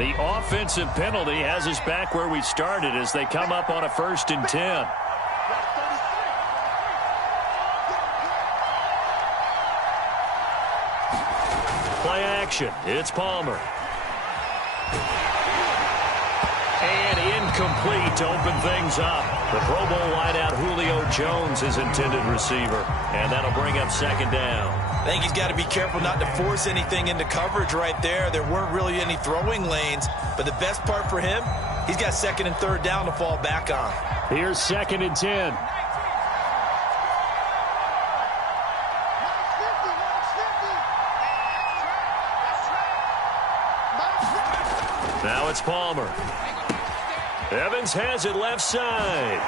The offensive penalty has us back where we started as they come up on a 1st and 10. Play action. It's Palmer. And incomplete to open things up. The Pro Bowl wideout Julio Jones is intended receiver. And that'll bring up 2nd down. I think he's got to be careful not to force anything into coverage right there. There weren't really any throwing lanes. But the best part for him, he's got 2nd and 3rd down to fall back on. Here's 2nd and 10. Now it's Palmer. Evans has it left side.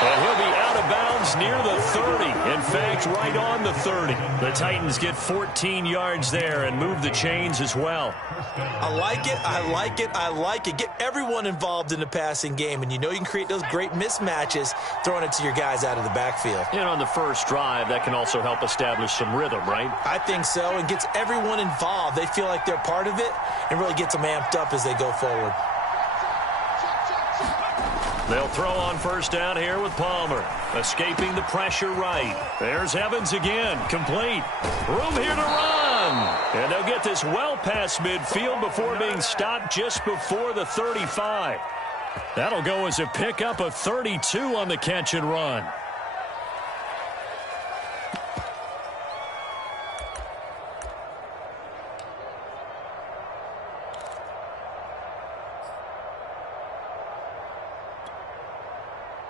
And he'll be out of bounds near the 30. In fact, right on the 30. The Titans get 14 yards there and move the chains as well. I like it, I like it, I like it. Get everyone involved in the passing game, and you know you can create those great mismatches throwing it to your guys out of the backfield. And on the first drive, that can also help establish some rhythm, right? I think so, and gets everyone involved. They feel like they're part of it and really gets them amped up as they go forward. They'll throw on 1st down here with Palmer. Escaping the pressure right. There's Evans again. Complete. Room here to run. And they'll get this well past midfield before being stopped just before the 35. That'll go as a pickup of 32 on the catch and run.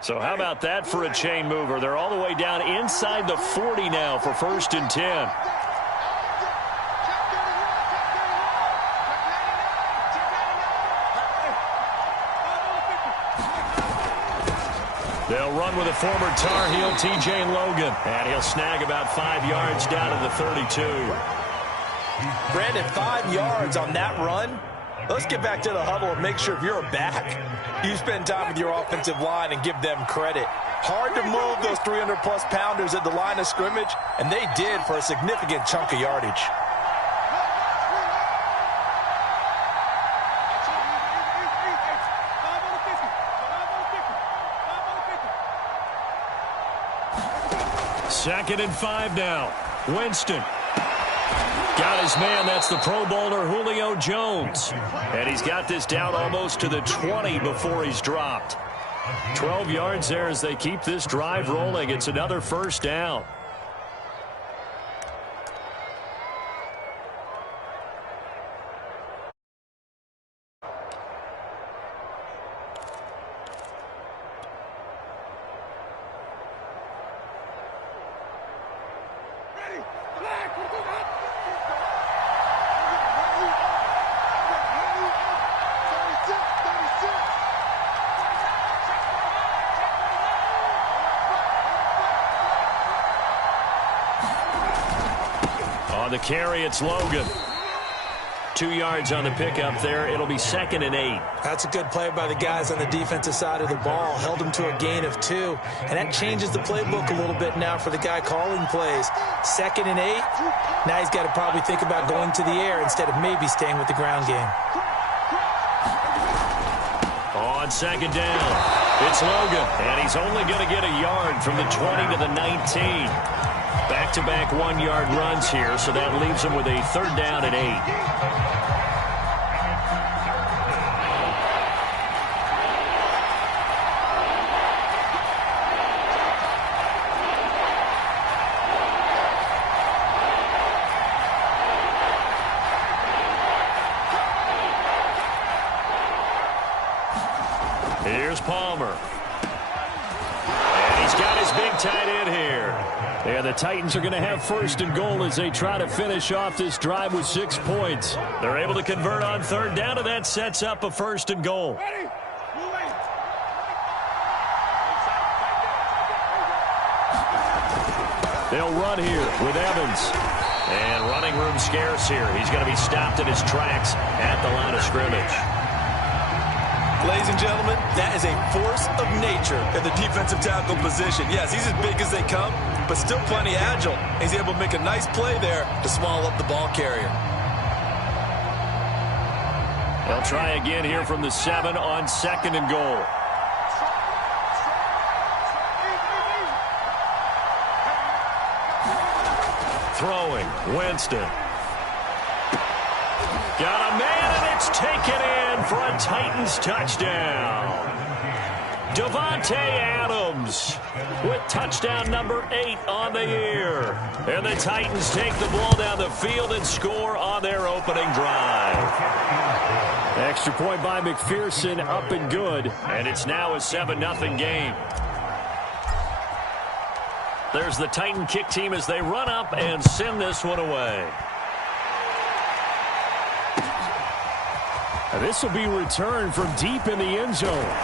So how about that for a chain mover? They're all the way down inside the 40 now for 1st and 10. They'll run with a former Tar Heel, T.J. Logan. And he'll snag about 5 yards down to the 32. Brandon, 5 yards on that run. Let's get back to the huddle and make sure if you're a back, you spend time with your offensive line and give them credit. Hard to move those 300-plus pounders at the line of scrimmage, and they did for a significant chunk of yardage. Second and 5 now. Winston. Got his man. That's the Pro Bowler Julio Jones. And he's got this down almost to the 20 before he's dropped. 12 yards there as they keep this drive rolling. It's another 1st down. On the carry, it's Logan. 2 yards on the pickup there. It'll be 2nd and 8. That's a good play by the guys on the defensive side of the ball. Held him to a gain of 2. And that changes the playbook a little bit now for the guy calling plays. 2nd and 8. Now he's got to probably think about going to the air instead of maybe staying with the ground game. On 2nd down, it's Logan. And he's only going to get a yard from the 20 to the 19. Back-to-back 1-yard runs here, so that leaves them with a 3rd down and 8. Here's Palmer. And he's got his big tight end here. And the Titans are going to have 1st and goal as they try to finish off this drive with 6 points. They're able to convert on 3rd down, and that sets up a 1st and goal. They'll run here with Evans. And running room scarce here. He's going to be stopped in his tracks at the line of scrimmage. Ladies and gentlemen, that is a force of nature at the defensive tackle position. Yes, he's as big as they come, but still plenty agile. He's able to make a nice play there to swallow up the ball carrier. They'll try again here from the 7 on 2nd and goal. Throwing, Winston. Got a man, and it's taken in for a Titans touchdown. Davante Adams with touchdown number 8 on the year. And the Titans take the ball down the field and score on their opening drive. Extra point by McPherson, up and good. And it's now a 7-0 game. There's the Titan kick team as they run up and send this one away. This will be returned from deep in the end zone.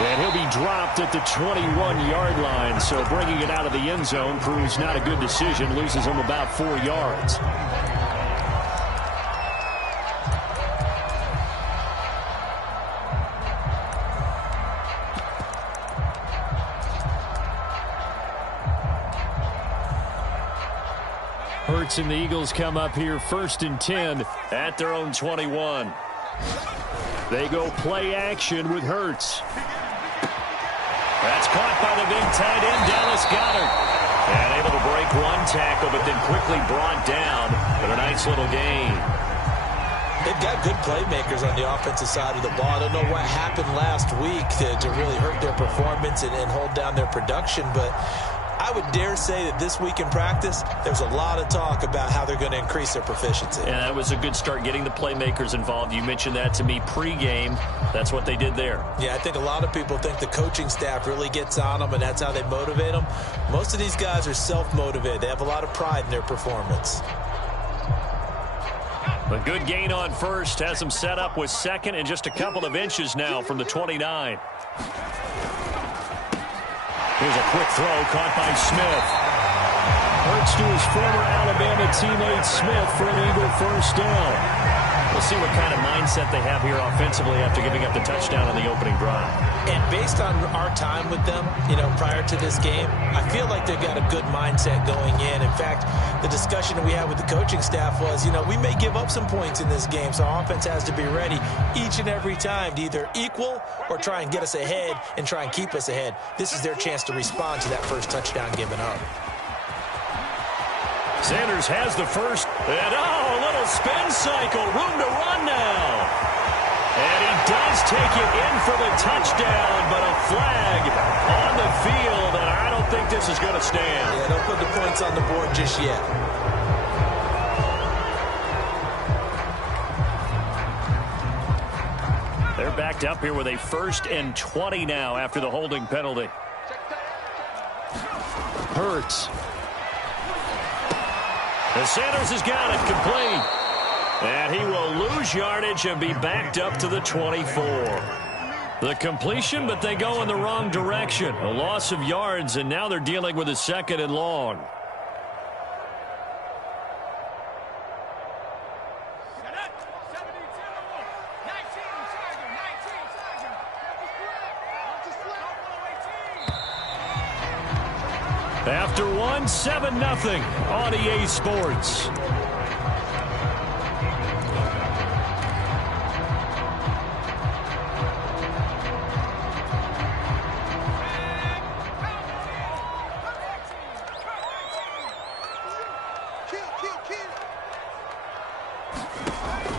And he'll be dropped at the 21-yard line. So bringing it out of the end zone proves not a good decision. Loses him about 4 yards. Hurts and the Eagles come up here 1st and 10 at their own 21. They go play action with Hurts. That's caught by the big tight end, Dallas Goedert. And able to break one tackle, but then quickly brought down. But a nice little gain. They've got good playmakers on the offensive side of the ball. I don't know what happened last week to really hurt their performance and hold down their production, but I would dare say that this week in practice, there's a lot of talk about how they're going to increase their proficiency. And that was a good start, getting the playmakers involved. You mentioned that to me pregame. That's what they did there. Yeah, I think a lot of people think the coaching staff really gets on them, and that's how they motivate them. Most of these guys are self-motivated. They have a lot of pride in their performance. A good gain on first. Has them set up with 2nd and just a couple of inches now from the 29. Here's a quick throw caught by Smith. Hurts to his former Alabama teammate Smith for an Eagle 1st down. We'll see what kind of mindset they have here offensively after giving up the touchdown on the opening drive. And based on our time with them, prior to this game, I feel like they've got a good mindset going in. In fact, the discussion that we had with the coaching staff was, we may give up some points in this game, so our offense has to be ready each and every time to either equal or try and get us ahead and try and keep us ahead. This is their chance to respond to that first touchdown given up. Sanders has the first, and a little spin cycle, room to run now. And he does take it in for the touchdown, but a flag on the field, and I don't think this is going to stand. Yeah, don't put the points on the board just yet. They're backed up here with a 1st and 20 now after the holding penalty. Hurts. And Sanders has got it complete. And he will lose yardage and be backed up to the 24. The completion, but they go in the wrong direction. A loss of yards, and now they're dealing with a 2nd and long. After one, 7-0 on EA Sports.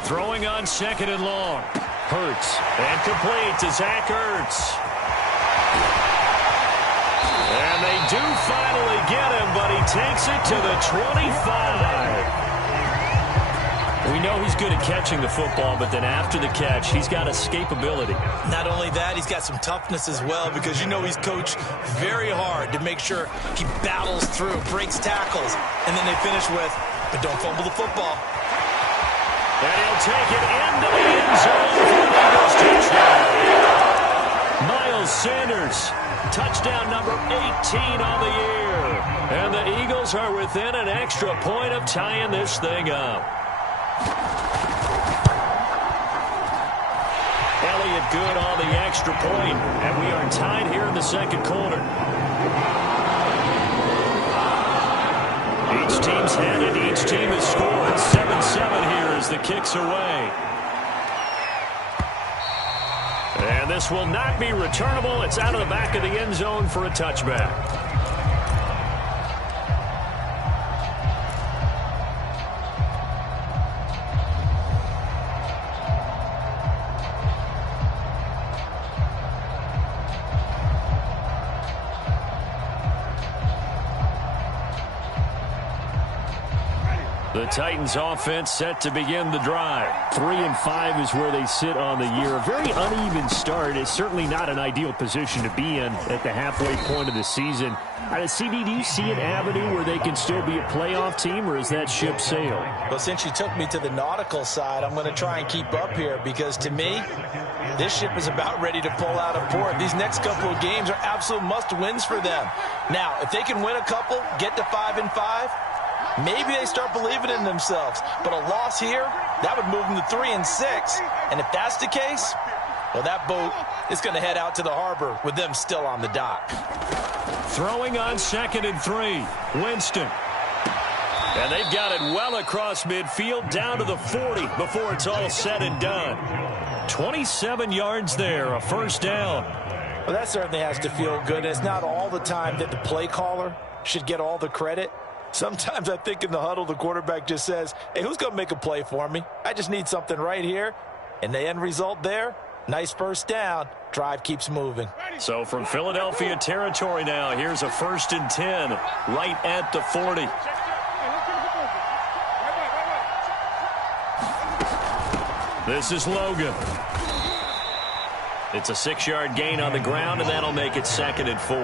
Throwing on 2nd and long. Hurts. And complete to Zach Ertz. And they do finally get him, but he takes it to the 25. We know he's good at catching the football, but then after the catch, he's got escapability. Not only that, he's got some toughness as well, because he's coached very hard to make sure he battles through, breaks tackles, and then they finish with, but don't fumble the football. And he'll take it into the end zone for an Eagles touchdown. Miles Sanders, touchdown number 18 on the year. And the Eagles are within an extra point of tying this thing up. Elliott good on the extra point, and we are tied here in the 2nd quarter. Each team's had it. Each team has scored 7-7 here as the kick's away. And this will not be returnable. It's out of the back of the end zone for a touchback. The Titans offense set to begin the drive. 3-5 is where they sit on the year. A very uneven start. It's certainly not an ideal position to be in at the halfway point of the season. CD, do you see an avenue where they can still be a playoff team, or is that ship sailed? Well, since you took me to the nautical side, I'm going to try and keep up here because, to me, this ship is about ready to pull out of port. These next couple of games are absolute must-wins for them. Now, if they can win a couple, get to 5-5, maybe they start believing in themselves. But a loss here, that would move them to 3-6. And if that's the case, well, that boat is going to head out to the harbor with them still on the dock. Throwing on 2nd and 3. Winston. And they've got it well across midfield down to the 40 before it's all said and done. 27 yards there, a first down. Well, that certainly has to feel good. It's not all the time that the play caller should get all the credit. Sometimes I think in the huddle, the quarterback just says, hey, who's going to make a play for me? I just need something right here. And the end result there, nice first down. Drive keeps moving. So from Philadelphia territory now, here's a 1st and 10 right at the 40. This is Logan. It's a 6-yard gain on the ground, and that'll make it 2nd and 4.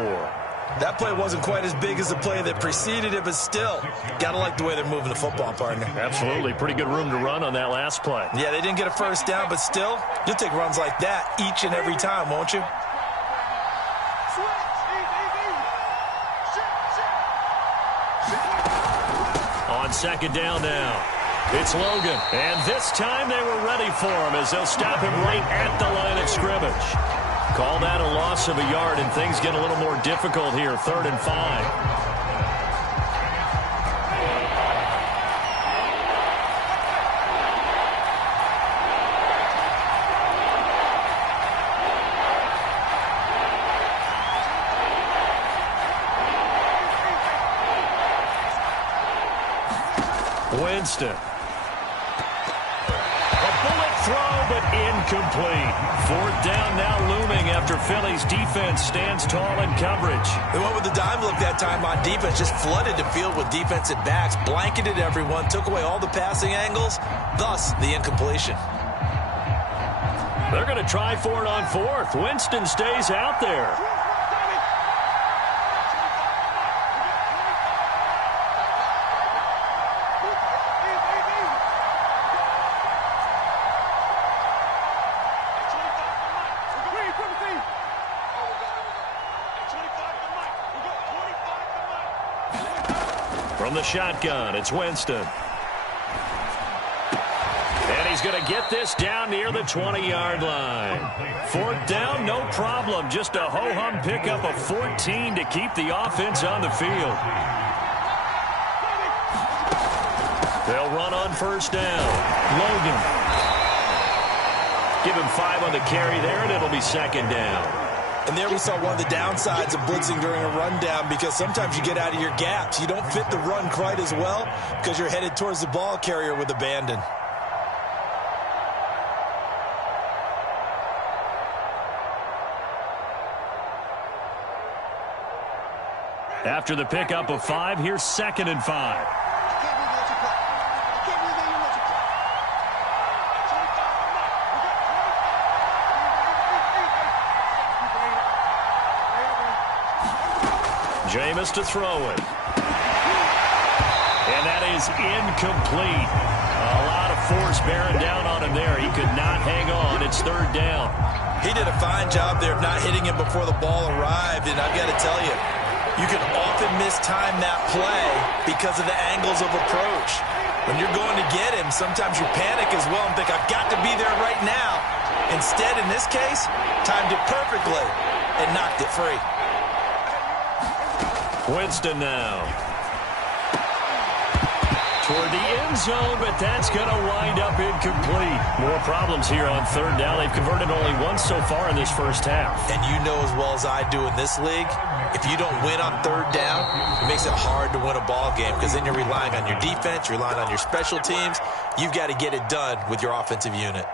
That play wasn't quite as big as the play that preceded it, but still, got to like the way they're moving the football, partner. Absolutely. Pretty good room to run on that last play. Yeah, they didn't get a first down, but still, you'll take runs like that each and every time, won't you? On 2nd down now, it's Logan. And this time they were ready for him as they'll stop him right at the line of scrimmage. Call that a loss of a yard, and things get a little more difficult here. 3rd and 5. Winston. A bullet throw, but incomplete. 4th down now looming after Philly's defense stands tall in coverage. They went with the dime look that time on defense, just flooded the field with defensive backs, blanketed everyone, took away all the passing angles, thus the incompletion. They're going to try for it on 4th. Winston stays out there. From the shotgun, it's Winston. And he's going to get this down near the 20-yard line. 4th down, no problem. Just a ho-hum pickup of 14 to keep the offense on the field. They'll run on 1st down. Logan. Give him 5 on the carry there, and it'll be 2nd down. And there we saw one of the downsides of blitzing during a rundown, because sometimes you get out of your gaps. You don't fit the run quite as well because you're headed towards the ball carrier with abandon. After the pickup of 5, here's 2nd and 5. Jameis to throw it. And that is incomplete. A lot of force bearing down on him there. He could not hang on. It's 3rd down. He did a fine job there of not hitting him before the ball arrived. And I've got to tell you, you can often mistime that play because of the angles of approach. When you're going to get him, sometimes you panic as well and think, I've got to be there right now. Instead, in this case, timed it perfectly and knocked it free. Winston now. toward the end zone, but that's going to wind up incomplete. More problems here on third down. They've converted only once so far in this first half. And you know as well as I do in this league, if you don't win on third down, it makes it hard to win a ball game because then you're relying on your defense, you're relying on your special teams. You've got to get it done with your offensive unit.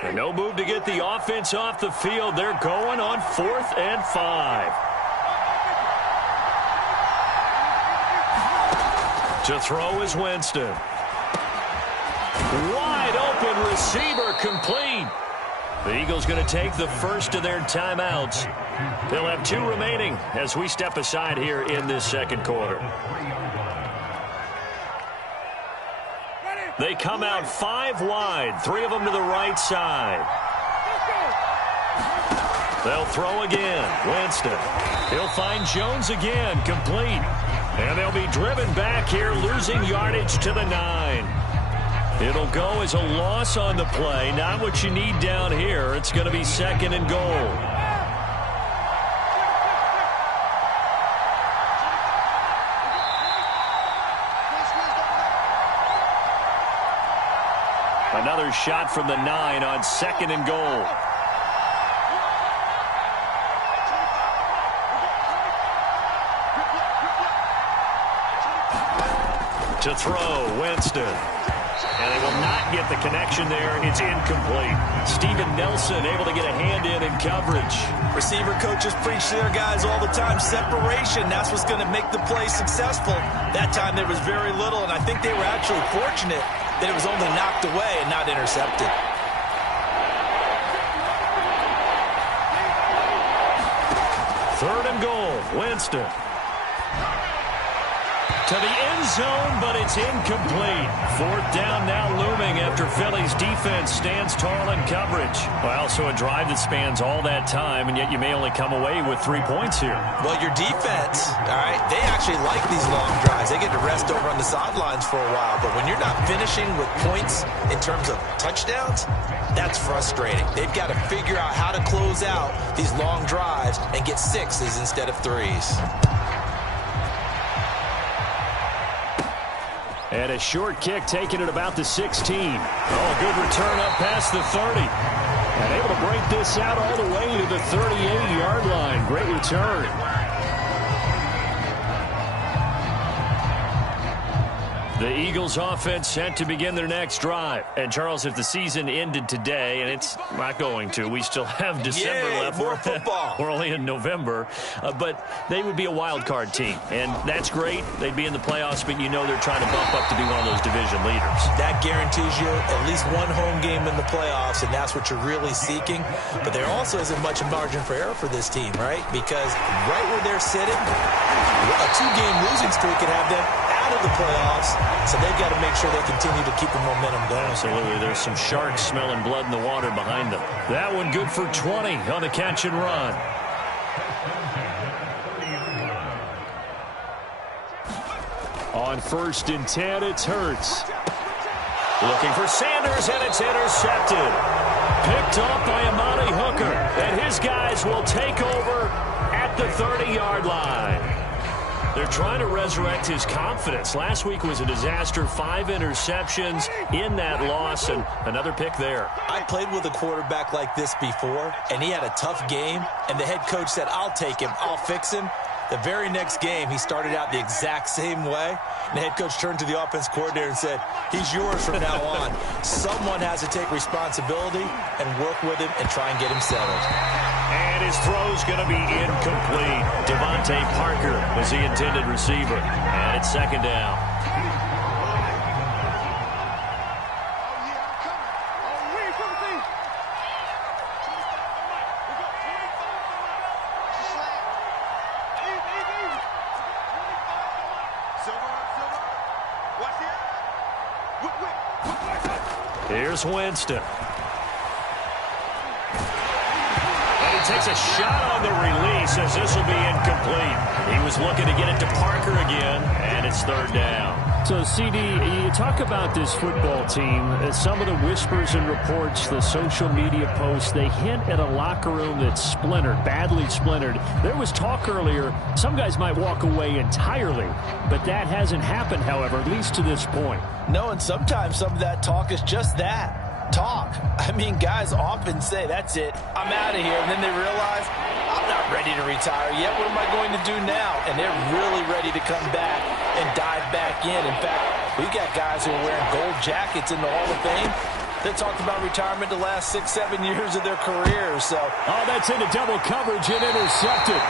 And no move to get the offense off the field. They're going on 4th and 5. To throw is Winston. Wide open receiver complete. The Eagles going to take the first of their timeouts. They'll have 2 remaining as we step aside here in this second quarter. They come out 5 wide, 3 of them to the right side. They'll throw again. Winston. He'll find Jones again, complete. And they'll be driven back here, losing yardage to the 9. It'll go as a loss on the play. Not what you need down here. It's going to be 2nd and goal. Another shot from the 9 on 2nd and goal. To throw, Winston. And they will not get the connection there. It's incomplete. Steven Nelson able to get a hand in coverage. Receiver coaches preach to their guys all the time. Separation, that's what's going to make the play successful. That time there was very little, and I think they were actually fortunate that it was only knocked away and not intercepted. 3rd and goal, Winston. To the end zone, but it's incomplete. 4th down now looming after Philly's defense stands tall in coverage. Well, so a drive that spans all that time, and yet you may only come away with 3 points here. Well, your defense, all right, they actually like these long drives. They get to rest over on the sidelines for a while, but when you're not finishing with points in terms of touchdowns, that's frustrating. They've got to figure out how to close out these long drives and get 6s instead of 3s. And a short kick taken at about the 16. Oh, good return up past the 30. And able to break this out all the way to the 38-yard line. Great return. The Eagles offense set to begin their next drive. And, Charles, if the season ended today, and it's not going to, we still have December left. More football. We're only in November. But they would be a wild card team. And that's great. They'd be in the playoffs, but you know they're trying to bump up to be one of those division leaders. That guarantees you at least one home game in the playoffs, and that's what you're really seeking. But there also isn't much margin for error for this team, right? Because right where they're sitting, a 2-game losing streak could have them out of the playoffs, so they've got to make sure they continue to keep the momentum going. Absolutely. There's some sharks smelling blood in the water behind them. That one good for 20 on the catch and run. On 1st and 10, it's Hurts. Looking for Sanders, and it's intercepted. Picked off by Amani Hooker, and his guys will take over at the 30-yard line. They're trying to resurrect his confidence. Last week was a disaster. 5 interceptions in that loss, and another pick there. I played with a quarterback like this before, and he had a tough game, and the head coach said, I'll take him, I'll fix him. The very next game, he started out the exact same way. And the head coach turned to the offense coordinator and said, he's yours from now on. Someone has to take responsibility and work with him and try and get him settled. And his throw's going to be incomplete. Devontae Parker was the intended receiver. And it's 2nd down. Here's Winston. And he takes a shot on the release as this will be incomplete. He was looking to get it to Parker again, and it's 3rd down. So, CD, you talk about this football team. Some of the whispers and reports, the social media posts, they hint at a locker room that's splintered, badly splintered. There was talk earlier, some guys might walk away entirely, but that hasn't happened, however, at least to this point. No, and sometimes some of that talk is just that. Talk. I mean, guys often say, that's it, I'm out of here. And then they realize, I'm not ready to retire yet. What am I going to do now? And they're really ready to come back and dive back in. In fact, we've got guys who are wearing gold jackets in the Hall of Fame that talked about retirement the last 6-7 years of their careers. So, oh, that's into double coverage and intercepted.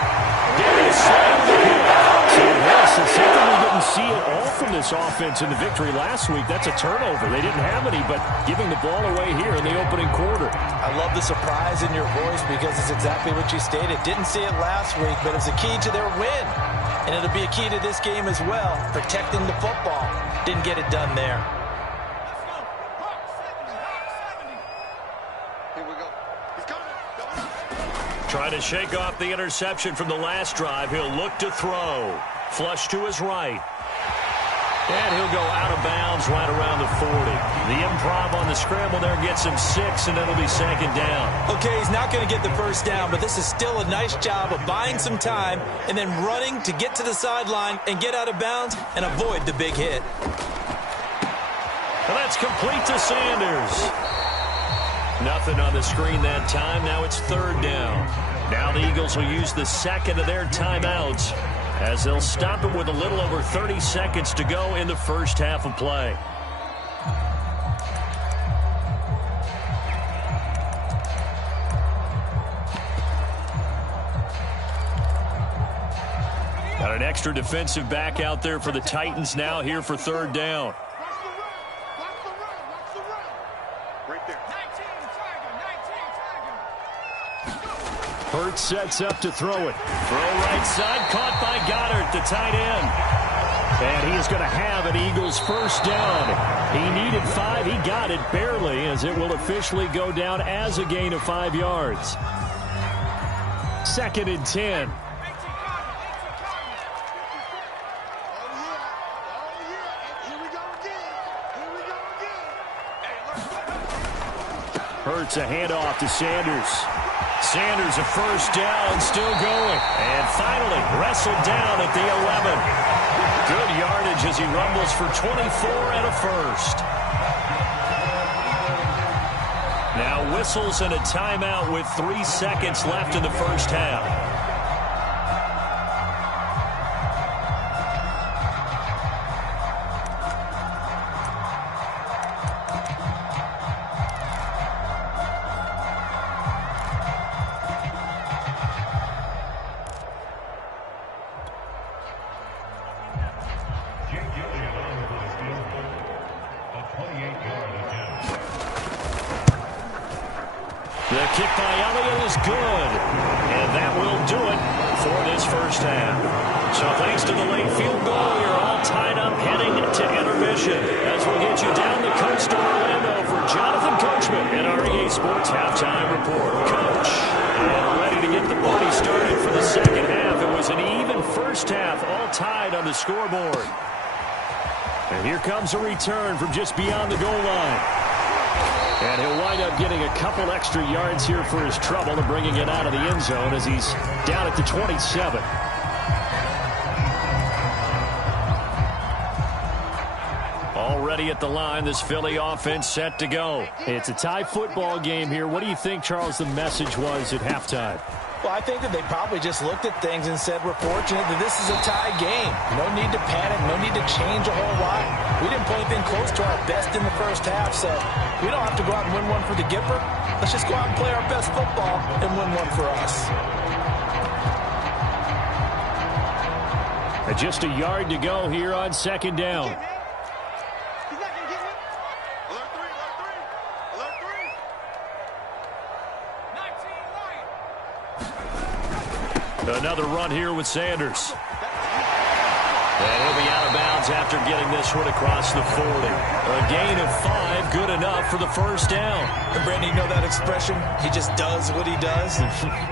Very so this is something we didn't see at all from this offense in the victory last week. That's a turnover. They didn't have any, but giving the ball away here in the opening quarter. I love the surprise in your voice because it's exactly what you stated. Didn't see it last week, but it was a key to their win. And it'll be a key to this game as well, protecting the football. Didn't get it done there. Trying to shake off the interception from the last drive. He'll look to throw. Flush to his right. And he'll go out of bounds right around the 40. The improv on the scramble there gets him 6, and it'll be second down. Okay, he's not going to get the first down, but this is still a nice job of buying some time and then running to get to the sideline and get out of bounds and avoid the big hit. And that's complete to Sanders. Nothing on the screen that time. Now it's third down. Now the Eagles will use the second of their timeouts as they'll stop it with a little over 30 seconds to go in the first half of play. Got an extra defensive back out there for the Titans now here for third down. Hurts sets up to throw it. Throw right side, caught by Goddard, the tight end. And he is going to have an Eagles first down. He needed 5. He got it barely, as it will officially go down as a gain of 5 yards. Second and 10. Hurts a handoff to Sanders. Sanders a first down, still going. And finally wrestled down at the 11. Good yardage as he rumbles for 24 and a first. Now whistles and a timeout with 3 seconds left in the first half. The kick by Elliott is good. And that will do it for this first half. So thanks to the late field goal, you're all tied up heading to intermission. As we'll get you down the coast to Orlando for Jonathan Coachman in our EA Sports Halftime Report. Coach, and ready to get the party started for the second half. It was an even first half, all tied on the scoreboard. And here comes a return from just beyond the goal line. And he'll wind up getting a couple extra yards here for his trouble and bringing it out of the end zone as he's down at the 27. Already at the line, this Philly offense set to go. It's a tie football game here. What do you think, Charles, the message was at halftime? Well, I think that they probably just looked at things and said, we're fortunate that this is a tie game. No need to panic, no need to change a whole lot. We didn't play anything close to our best in the first half, so we don't have to go out and win one for the Gipper. Let's just go out and play our best football and win one for us. And just a yard to go here on second down. Another run here with Sanders. And he'll be out of bounds after getting this one across the 40. A gain of 5, good enough for the first down. And Brandon, you know that expression? He just does what he does.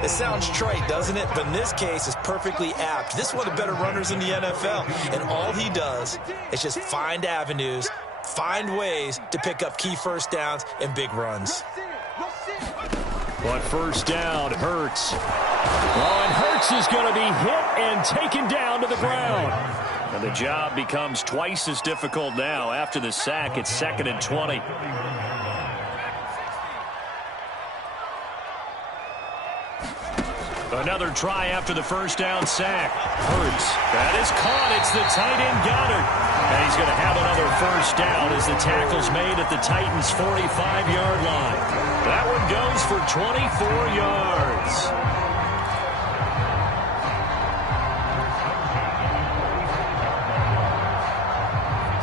It sounds trite, doesn't it? But in this case, it's perfectly apt. This is one of the better runners in the NFL. And all he does is just find avenues, find ways to pick up key first downs and big runs. But first down, Hurts. Oh, and Hurts is going to be hit and taken down to the ground. And the job becomes twice as difficult now. After the sack, it's 2nd and 20. Another try after the first down sack. Hurts. That is caught. It's the tight end Goddard. And he's going to have another first down as the tackle's made at the Titans' 45-yard line. That one goes for 24 yards.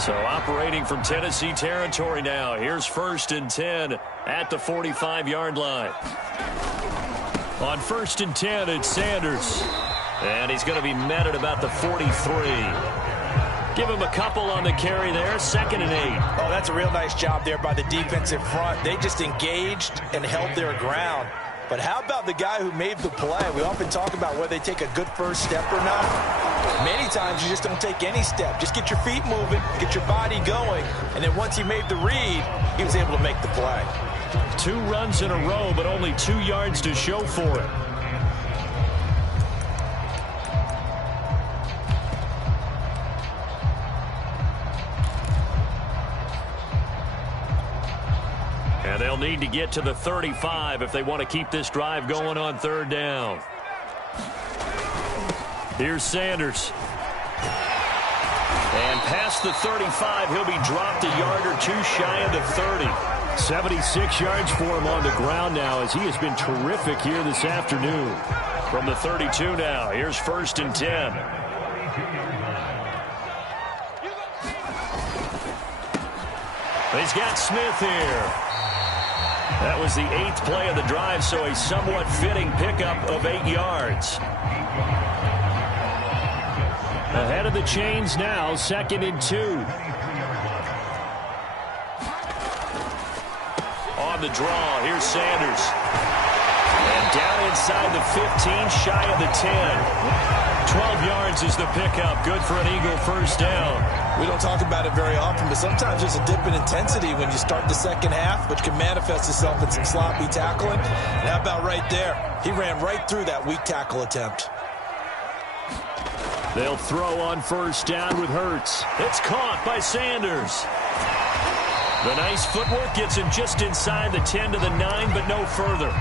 So operating from Tennessee territory now. Here's 1st and 10 at the 45-yard line. On 1st and 10, it's Sanders. And he's going to be met at about the 43. Give him a couple on the carry there. 2nd and 8. Oh, that's a real nice job there by the defensive front. They just engaged and held their ground. But how about the guy who made the play? We often talk about whether they take a good first step or not. Many times you just don't take any step. Just get your feet moving, get your body going, and then once he made the read, he was able to make the play. 2 runs in a row, but only 2 yards to show for it. And they'll need to get to the 35 if they want to keep this drive going on 3rd down. Here's Sanders. And past the 35, he'll be dropped a yard or 2 shy of the 30. 76 yards for him on the ground now as he has been terrific here this afternoon. From the 32 now, here's 1st and 10. He's got Smith here. That was the 8th play of the drive, so a somewhat fitting pickup of 8 yards. Ahead of the chains now, 2nd and 2. On the draw, here's Sanders. And down inside the 15, shy of the 10. 12 yards is the pickup. Good for an Eagle first down. We don't talk about it very often, but sometimes there's a dip in intensity when you start the second half, which can manifest itself in some sloppy tackling. And how about right there? He ran right through that weak tackle attempt. They'll throw on first down with Hurts. It's caught by Sanders. The nice footwork gets him just inside the 10 to the 9, but no further.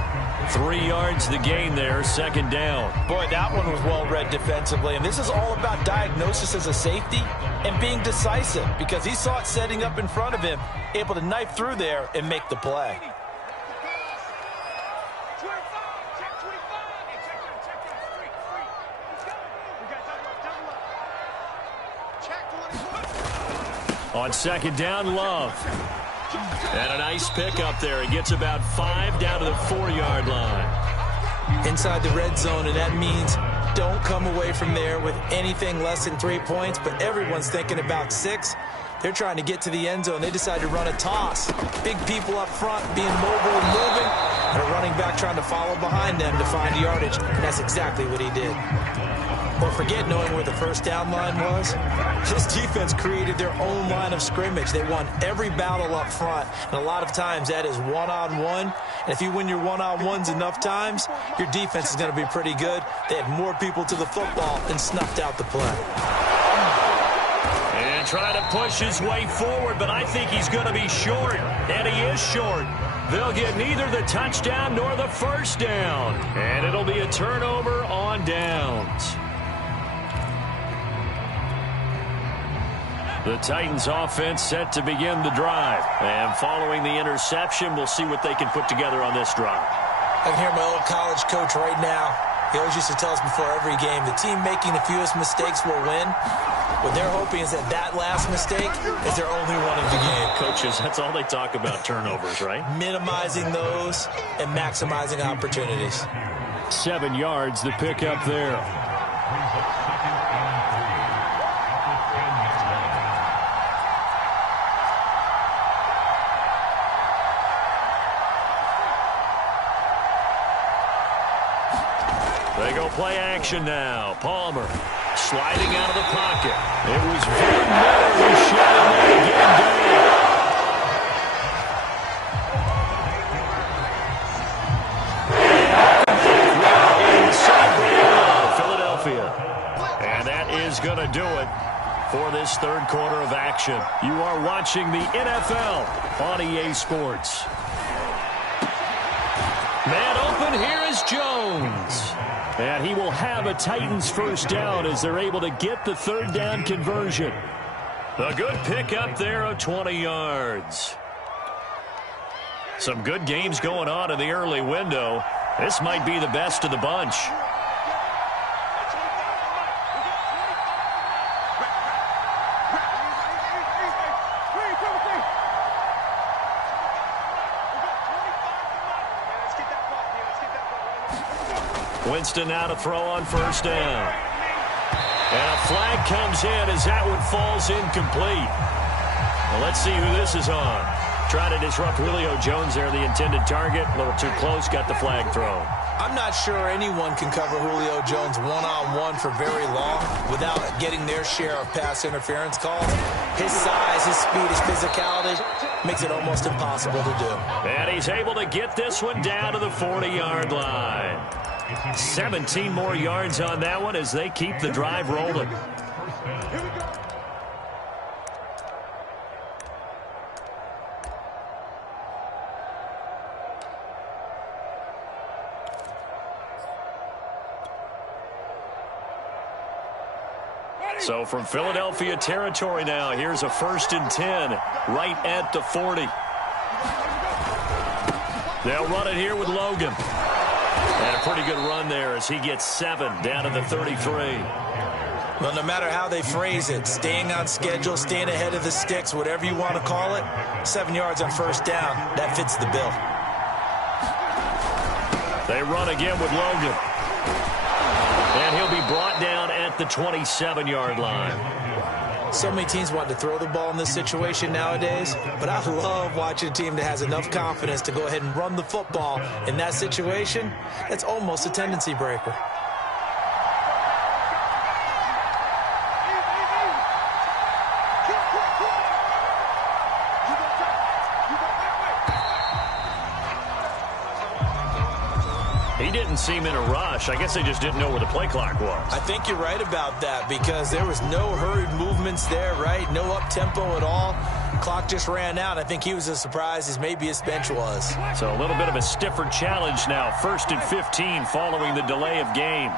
3 yards the gain there, 2nd down. Boy, that one was well read defensively, and this is all about diagnosis as a safety and being decisive because he saw it setting up in front of him, able to knife through there and make the play. On 2nd down, Love. And a nice pickup there. He gets about 5 down to the 4-yard line. Inside the red zone, and that means don't come away from there with anything less than 3 points, but everyone's thinking about 6. They're trying to get to the end zone. They decide to run a toss. Big people up front being mobile and moving, and a running back trying to follow behind them to find yardage, and that's exactly what he did. Or forget knowing where the first down line was. This defense created their own line of scrimmage. They won every battle up front, and a lot of times that is one-on-one. And if you win your one-on-ones enough times, your defense is going to be pretty good. They had more people to the football and snuffed out the play. And trying to push his way forward, but I think he's going to be short, and he is short. They'll get neither the touchdown nor the first down, and it'll be a turnover on downs. The Titans offense set to begin the drive. And following the interception, we'll see what they can put together on this drive. I can hear my old college coach right now. He always used to tell us before every game, the team making the fewest mistakes will win. What they're hoping is that that last mistake is their only one of the game. Coaches, that's all they talk about, turnovers, right? Minimizing those and maximizing opportunities. 7 yards, the pickup there. They go play action now. Palmer sliding out of the pocket. It was Van Miller who shot him there to get him down. Philadelphia. And that is going to do it for this third quarter of action. You are watching the NFL on EA Sports. Man open, here is Jones. And he will have a Titans first down as they're able to get the third down conversion. A good pick up there of 20 yards. Some good games going on in the early window. This might be the best of the bunch. Winston now to throw on first down. And a flag comes in as that one falls incomplete. Well, let's see who this is on. Trying to disrupt Julio Jones there, the intended target. A little too close, got the flag thrown. I'm not sure anyone can cover Julio Jones one-on-one for very long without getting their share of pass interference calls. His size, his speed, his physicality makes it almost impossible to do. And he's able to get this one down to the 40-yard line. 17 more yards on that one as they keep the drive rolling. So from Philadelphia territory now, here's a 1st and 10 right at the 40. They'll run it here with Logan. And a pretty good run there as he gets 7 down to the 33. Well, no matter how they phrase it, staying on schedule, staying ahead of the sticks, whatever you want to call it, 7 yards on first down, that fits the bill. They run again with Logan. And he'll be brought down at the 27-yard line. So many teams want to throw the ball in this situation nowadays, but I love watching a team that has enough confidence to go ahead and run the football. In that situation, that's almost a tendency breaker. He didn't seem in a rush. I guess they just didn't know where the play clock was. I think you're right about that because there was no hurried movements there, right? No up-tempo at all. Clock just ran out. I think he was as surprised as maybe his bench was. So a little bit of a stiffer challenge now. 1st and 15 following the delay of game.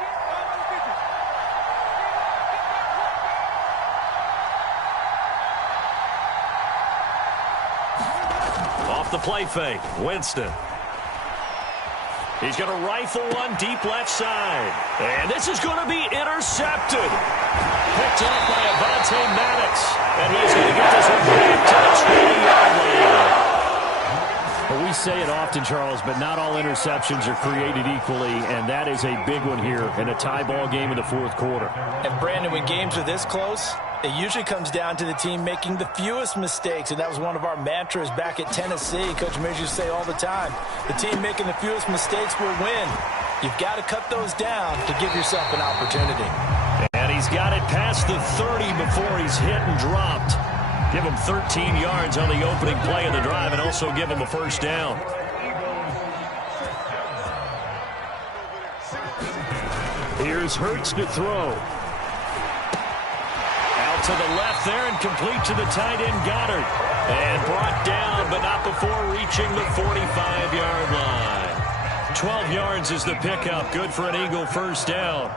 Off the play fake, Winston. He's going to rifle one deep left side. And this is going to be intercepted. Picked off by Avonte Maddox. And he's going to get this one back to the 20-yard line. Well, we say it often, Charles, but not all interceptions are created equally, and that is a big one here in a tie ball game in the 4th quarter. And, Brandon, when games are this close, it usually comes down to the team making the fewest mistakes, and that was one of our mantras back at Tennessee. Coach Mears used to say all the time, the team making the fewest mistakes will win. You've got to cut those down to give yourself an opportunity. And he's got it past the 30 before he's hit and dropped. Give him 13 yards on the opening play of the drive and also give him a first down. Here's Hurts to throw. To the left there and complete to the tight end Goddard. And brought down, but not before reaching the 45-yard line. 12 yards is the pickup. Good for an Eagle first down.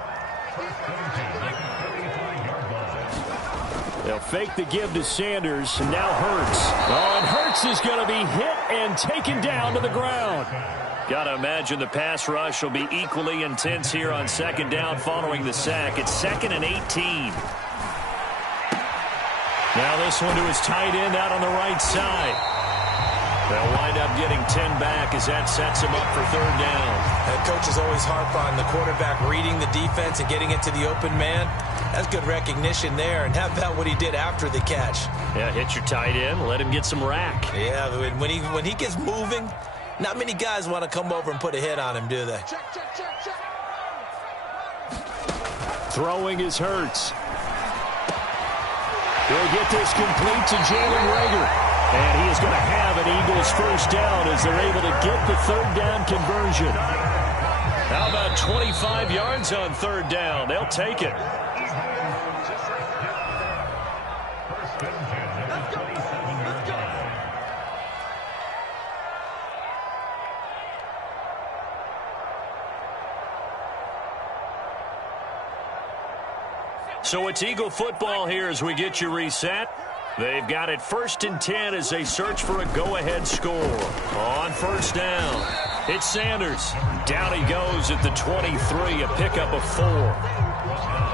They'll fake the give to Sanders, and now Hurts. Oh, and Hurts is going to be hit and taken down to the ground. Got to imagine the pass rush will be equally intense here on 2nd down following the sack. It's 2nd and 18. Now this one to his tight end out on the right side. They'll wind up getting 10 back as that sets him up for 3rd down. That coach is always harp on the quarterback reading the defense and getting it to the open man. That's good recognition there. And how about what he did after the catch? Yeah, hit your tight end, let him get some rack. Yeah, when he gets moving, not many guys want to come over and put a hit on him, do they? Throwing is Hurts. He'll get this complete to Jalen Reagor. And he is going to have an Eagles first down as they're able to get the third down conversion. How about 25 yards on third down? They'll take it. So it's Eagle football here as we get you reset. They've got it 1st and 10 as they search for a go-ahead score. On first down, it's Sanders. Down he goes at the 23, a pickup of 4.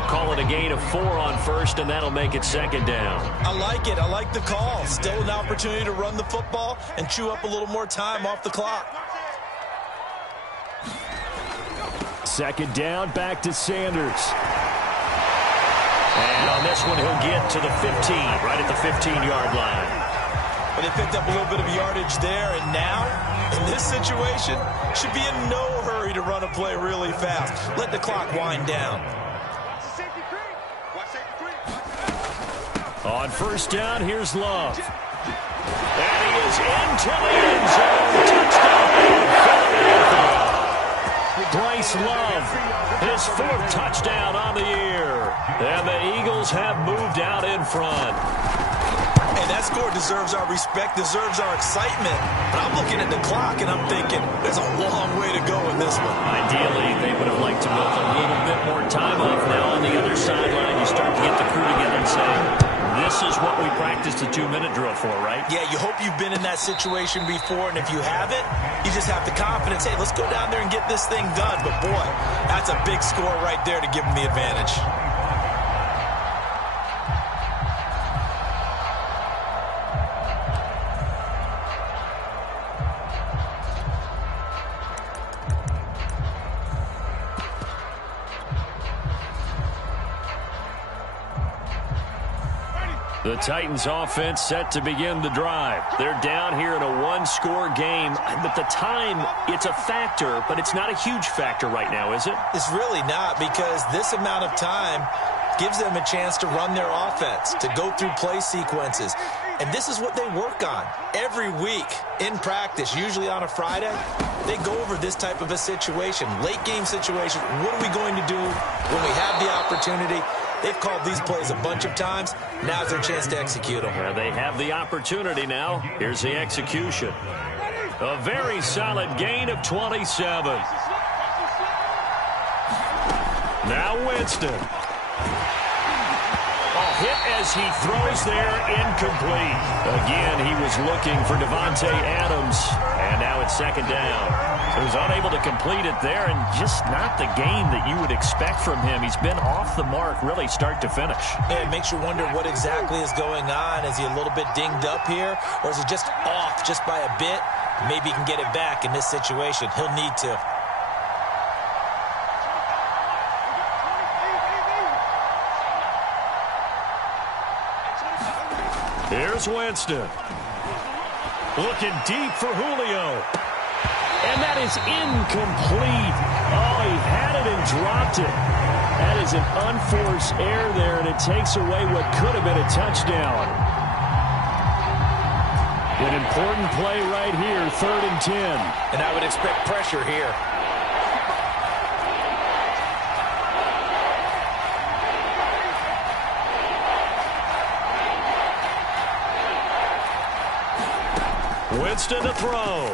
Call it a gain of 4 on first, and that'll make it 2nd down. I like it. I like the call. Still an opportunity to run the football and chew up a little more time off the clock. 2nd down, back to Sanders. And on this one, he'll get to the 15, right at the 15-yard line. But they picked up a little bit of yardage there, and now, in this situation, should be in no hurry to run a play really fast. Let the clock wind down. On first down, here's Love. And he is into the end zone. Touchdown, Philadelphia. Bryce Love, his 4th touchdown on the year. And the Eagles have moved out in front. And that score deserves our respect, deserves our excitement. But I'm looking at the clock, and I'm thinking there's a long way to go in this one. Ideally, they would have liked to milk a little bit more time off. Now on the other sideline, you start to get the crew together and say, this is what we practiced the 2-minute drill for, right? Yeah, you hope you've been in that situation before, and if you haven't, you just have the confidence, hey, let's go down there and get this thing done. But, boy, that's a big score right there to give them the advantage. The Titans offense set to begin the drive. They're down here in a 1-score game, but the time, it's a factor, but it's not a huge factor right now, is it? It's really not, because this amount of time gives them a chance to run their offense, to go through play sequences. And this is what they work on every week in practice, usually on a Friday. They go over this type of a situation, late game situation. What are we going to do when we have the opportunity? They've called these plays a bunch of times. Now's their chance to execute them. Well, they have the opportunity now. Here's the execution. A very solid gain of 27. Now Winston. A hit as he throws there, incomplete. Again, he was looking for Devontae Adams, and now it's 2nd down. He was unable to complete it there, and just not the game that you would expect from him. He's been off the mark, really, start to finish. Yeah, it makes you wonder what exactly is going on. Is he a little bit dinged up here, or is he just off just by a bit? Maybe he can get it back in this situation. He'll need to. Here's Winston. Looking deep for Julio. And that is incomplete. Oh, he had it and dropped it. That is an unforced error there, and it takes away what could have been a touchdown. An important play right here, 3rd and 10. And I would expect pressure here. Winston to throw.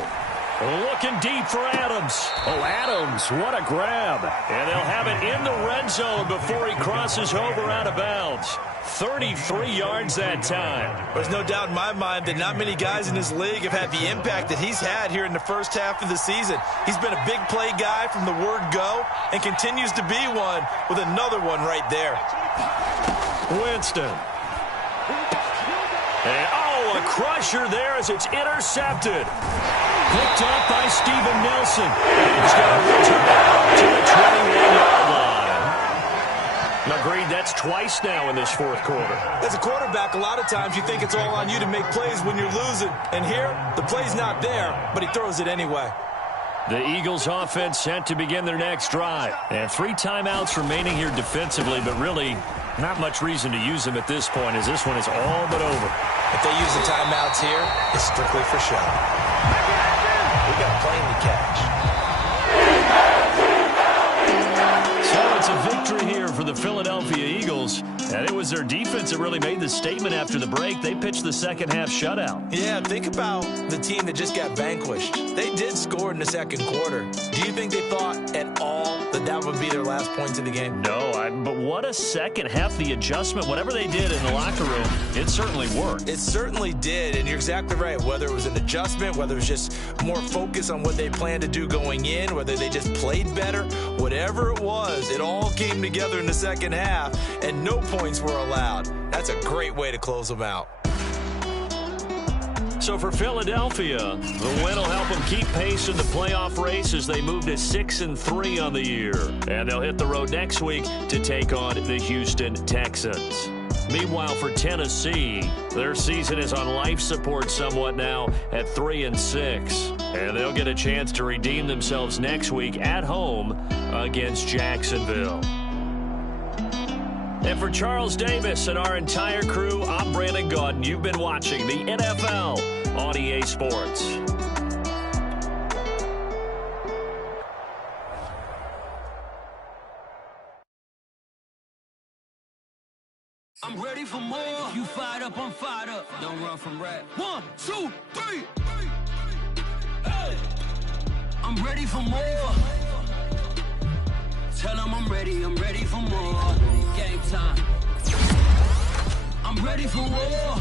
Looking deep for Adams. Oh, Adams, what a grab. And they'll have it in the red zone before he crosses over out of bounds. 33 yards that time. There's no doubt in my mind that not many guys in this league have had the impact that he's had here in the first half of the season. He's been a big play guy from the word go and continues to be one with another one right there. Winston. And, a crusher there as it's intercepted. Picked up by Steven Nelson. He's got to return to the 21-yard line. Agreed, that's twice now in this 4th quarter. As a quarterback, a lot of times you think it's all on you to make plays when you're losing. And here, the play's not there, but he throws it anyway. The Eagles offense set to begin their next drive. And 3 timeouts remaining here defensively, but really not much reason to use them at this point as this one is all but over. If they use the timeouts here, it's strictly for show. We got a plane to catch. So it's a victory here for the Philadelphia Eagles. And it was their defense that really made the statement after the break. They pitched the second-half shutout. Yeah, think about the team that just got vanquished. They did score in the second quarter. Do you think they thought at all that that would be their last points of the game? No, but what a second half. The adjustment, whatever they did in the locker room, it certainly worked. It certainly did, and you're exactly right. Whether it was an adjustment, whether it was just more focus on what they planned to do going in, whether they just played better, whatever it was, it all came together in the second half, and no points were allowed. That's a great way to close them out. So for Philadelphia, the win will help them keep pace in the playoff race as they move to 6-3 on the year. And they'll hit the road next week to take on the Houston Texans. Meanwhile, for Tennessee, their season is on life support somewhat now at 3-6. And they'll get a chance to redeem themselves next week at home against Jacksonville. And for Charles Davis and our entire crew, I'm Brandon Gaudin. You've been watching the NFL on EA Sports. I'm ready for more. You fired up, I'm fired up. Don't run from rap. 1, 2, 3. Hey. I'm ready for more. Tell them I'm ready for more. Game time. I'm ready for war.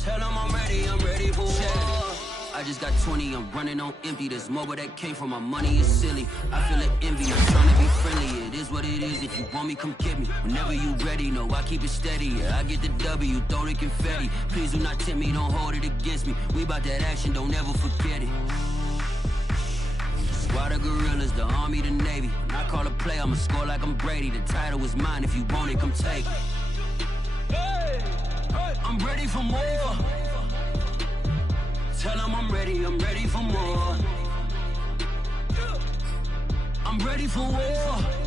Tell them I'm ready for war. I just got 20, I'm running on empty. This mobile that came from my money is silly. I feel it envy, I'm trying to be friendly. It is what it is, if you want me, come get me. Whenever you ready, no, I keep it steady. Yeah, I get the W, throw the confetti. Please do not tempt me, don't hold it against me. We about that action, don't ever forget it. Squad of gorillas, the army, the navy. When I call a play, I'ma score like I'm Brady. The title is mine, if you want it, come take it. Hey, hey. I'm ready for more. Tell them I'm ready for more. I'm ready for war.